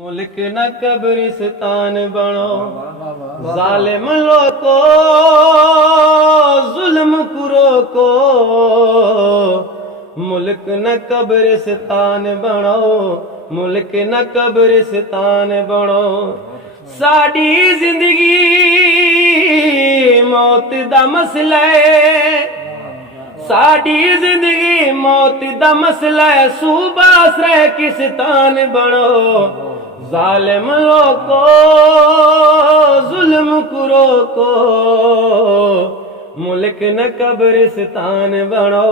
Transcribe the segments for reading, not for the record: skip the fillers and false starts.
मुल्क न कब्रिस्तान बनो, जालिम लोको जुल्म कुरो को। मुल्क न कब्रिस्तान बनो, मुल्क न कब्रिस्तान बनो। साड़ी जिंदगी मौत दा मसला है, साड़ी जिंदगी मौत दा मसला है। सूबा सरे किस्तान बनो, जालिम लोको जुल्म कुरो को। मुल्क न कब्रिस्तान बनो,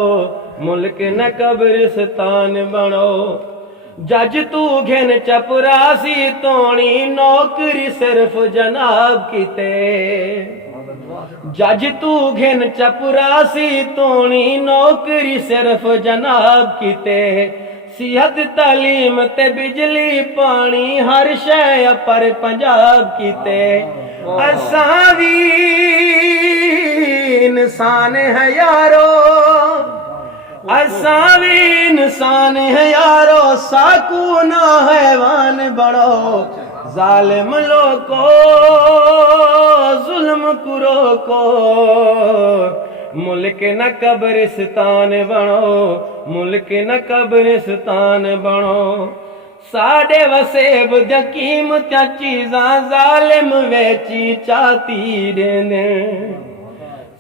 मुल्क न कब्रिस्तान बनो। जज तू घिन चपरासी तोणी, नौकरी सिर्फ जनाब किते। जज तू घिन चपरासी तोणी, नौकरी सिर्फ जनाब किते। सिहत तालीम ते बिजली पानी, हर शय पर पंजाब किते। असां भी इंसान है यारो, असां भी इंसान है यारो। साकू ना हैवान बनो, जालिम लोको जुल्म कुरो को। मुल्क न कब्रिस्तान बनो, मुल्क न कब्रिस्तान बनो। साडे वसेब दी कीमत चीज़ां जालिम वेची चाती देने।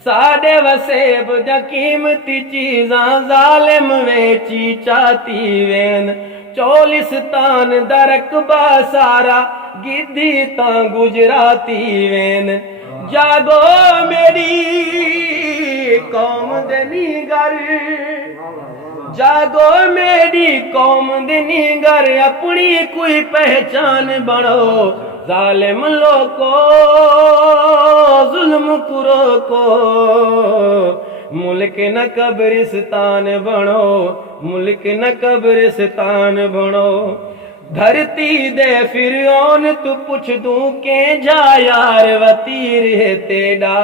साडे वसेब दी कीमती चीज़ां जालिम वेची चाती वेन। चोलिस्तान दा रकबा सारा गिद्धी तां गुजराती वेन। जागो मेरी कौम दे नीगर, जागो मेरी कौम दे नीगर। अपनी कोई पहचान बनो, जालिम लोको जुल्म कुरो को। मुल्क न कब्रिस्तान बनो, मुल्क न कब्रिस्तान बनो। धरती दे फिरौन तू पुछ दूं के जा यार वतीर है तेरा।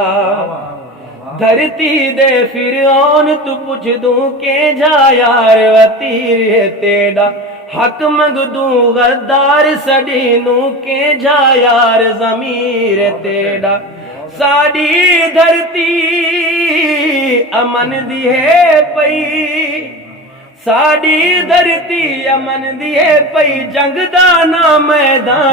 धरती दे फिरौन तू पुछ दूं के जा यार वतीर है तेरा। हक मंग दूं गद्दार सड़ी नू के जा यार जमीर है तेरा। साड़ी धरती अमन दी है पई, साड़ी धरती अमन दी है पई। जंग दा ना मैदान